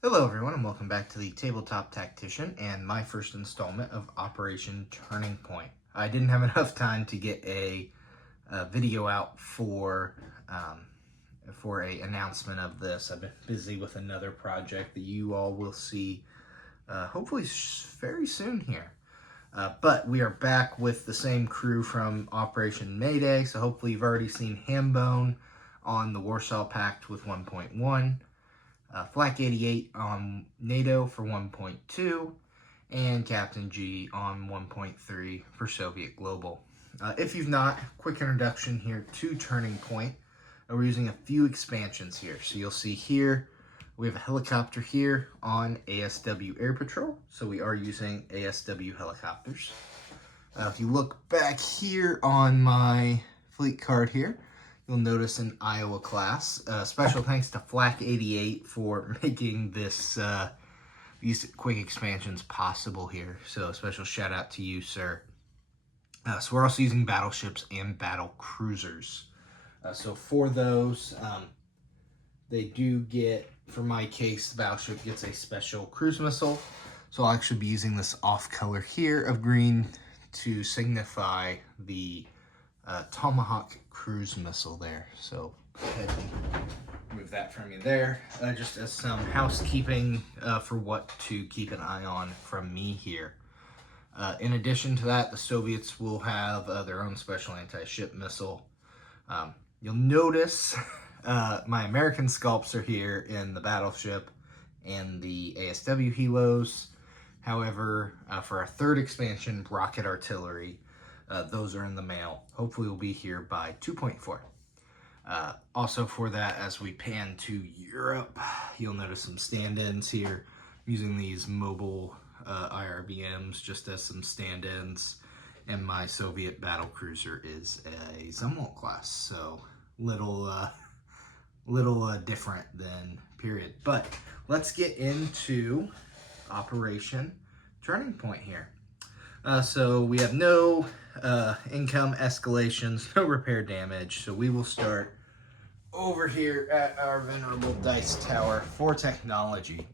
Hello everyone and welcome back to the Tabletop Tactician and my first installment of Operation Turning Point. I didn't have enough time to get a video out for a announcement of this. I've been busy with another project that you all will see hopefully very soon here. But we are back with the same crew from Operation Mayday, so hopefully you've already seen Hambone on the Warsaw Pact with 1.1. Flak 88 on Nato for 1.2, and Captain G on 1.3 for Soviet Global. If you've not, quick introduction here to Turning Point. We're using a few expansions here. So you'll see here, we have a helicopter here on ASW Air Patrol. So we are using ASW helicopters. If you look back here on my fleet card here, you'll notice an Iowa class. Special thanks to Flak 88 for making these quick expansions possible here. So a special shout out to you, sir. So we're also using battleships and battle cruisers. So for those, they do get, for my case, the battleship gets a special cruise missile. So I'll actually be using this off color here of green to signify the Tomahawk cruise missile there. So go ahead and move that from you there, just as some housekeeping for what to keep an eye on from me here. In addition to that, the Soviets will have their own special anti-ship missile. You'll notice my American sculpts are here in the battleship and the ASW helos. However, for our third expansion, rocket artillery, those are in the mail. Hopefully we'll be here by 2.4. Also for that, as we pan to Europe, you'll notice some stand-ins here. I'm using these mobile IRBMs just as some stand-ins. And my Soviet battlecruiser is a Zumwalt class, so little different than period. But let's get into Operation Turning Point here. So we have no income escalations, no repair damage. So we will start over here at our venerable dice tower for technology.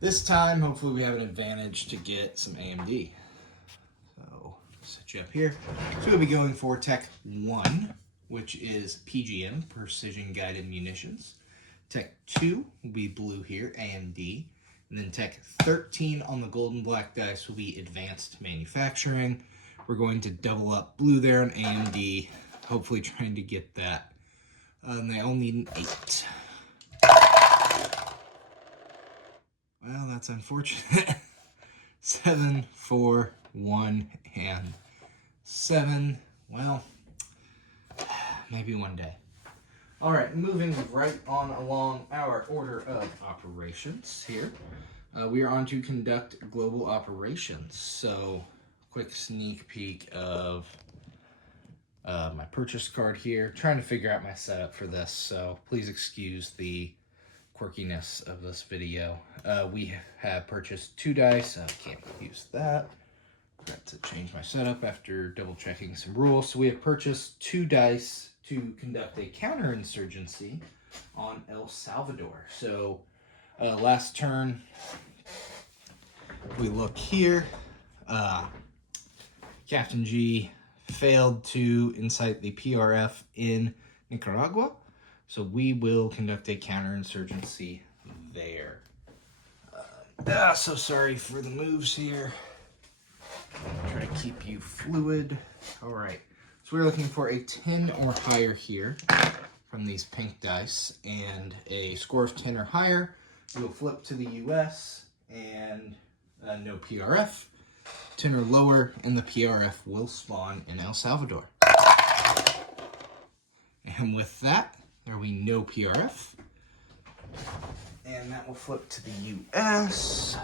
This time, hopefully we have an advantage to get some AMD. So set you up here. So we'll be going for Tech 1, which is PGM, Precision Guided Munitions. Tech 2 will be blue here, AMD. And then Tech 13 on the gold and black dice will be Advanced Manufacturing. We're going to double up blue there on AMD, hopefully trying to get that. And they all need an 8. Well, that's unfortunate. 7, 4, 1, and 7. Well, maybe one day. All right, moving right on along our order of operations here. We are on to conduct global operations. So, quick sneak peek of my purchase card here. Trying to figure out my setup for this, so please excuse the quirkiness of this video. We have purchased 2 dice. Can't use that. Got to change my setup after double checking some rules. So we have purchased 2 dice to conduct a counterinsurgency on El Salvador. So last turn, we look here. Captain G failed to incite the PRF in Nicaragua. So we will conduct a counterinsurgency there. So sorry for the moves here. Try to keep you fluid. All right. So we're looking for a 10 or higher here from these pink dice, and a score of 10 or higher. You'll flip to the US and no PRF. 10 or lower, and the PRF will spawn in El Salvador. And with that, there will be no PRF. And that will flip to the US.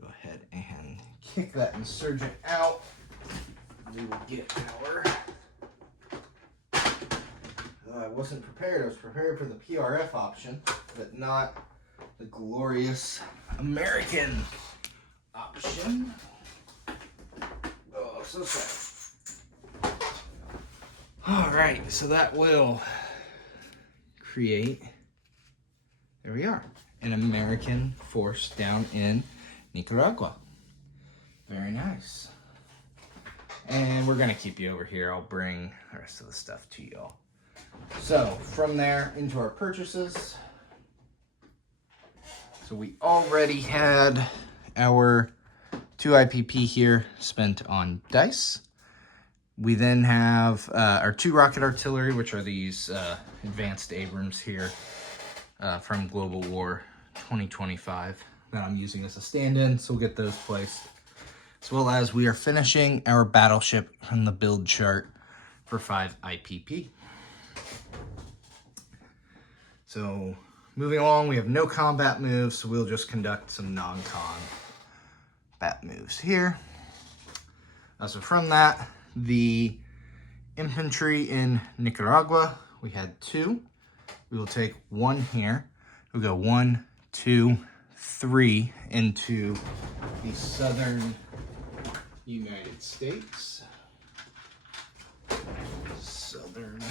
Go ahead and kick that insurgent out. We will get our... I wasn't prepared. I was prepared for the PRF option, but not the glorious American option. Oh, so sad. All right, so that will create there we are. An American force down in Nicaragua. Very nice. And we're going to keep you over here. I'll bring the rest of the stuff to y'all. So, from there into our purchases. So we already had our 2 IPP here spent on dice. We then have our 2 rocket artillery, which are these advanced Abrams here from Global War 2025 that I'm using as a stand-in, so we'll get those placed. As well as we are finishing our battleship from the build chart for 5 IPP. So moving along, we have no combat moves, so we'll just conduct some non-combat moves here. So from that, the infantry in Nicaragua, we had 2. We will take 1 here. We'll go 1, 2, 3 into the southern United States. Southern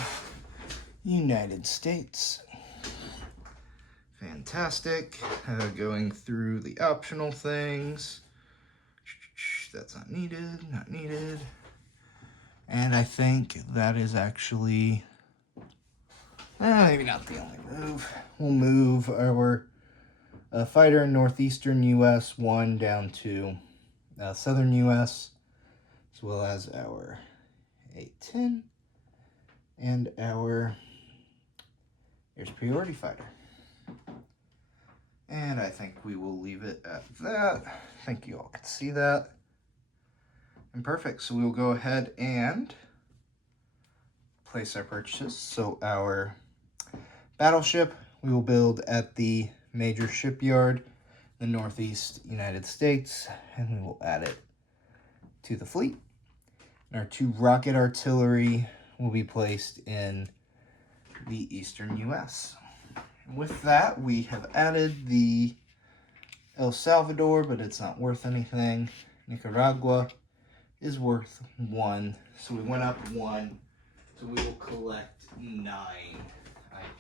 United States. Fantastic. Going through the optional things. That's not needed, not needed. And I think that is actually, maybe not the only move. We'll move our fighter in northeastern U.S. 1 down to southern U.S. as well as our A-10 and our air superiority fighter. And I think we will leave it at that. I think you all can see that. And perfect, so we will go ahead and place our purchases. So our battleship we will build at the major shipyard in the Northeast United States, and we will add it to the fleet. And our 2 rocket artillery will be placed in the eastern U.S. And with that, we have added the El Salvador, but it's not worth anything. Nicaragua is worth 1, so we went up 1, so we will collect 9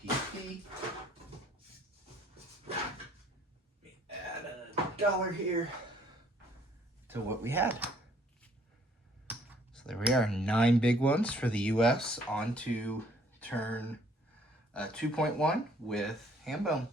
IPP. Add $1 here to what we had. So there we are, 9 big ones for the U.S. On to turn 2.1 with Hambone.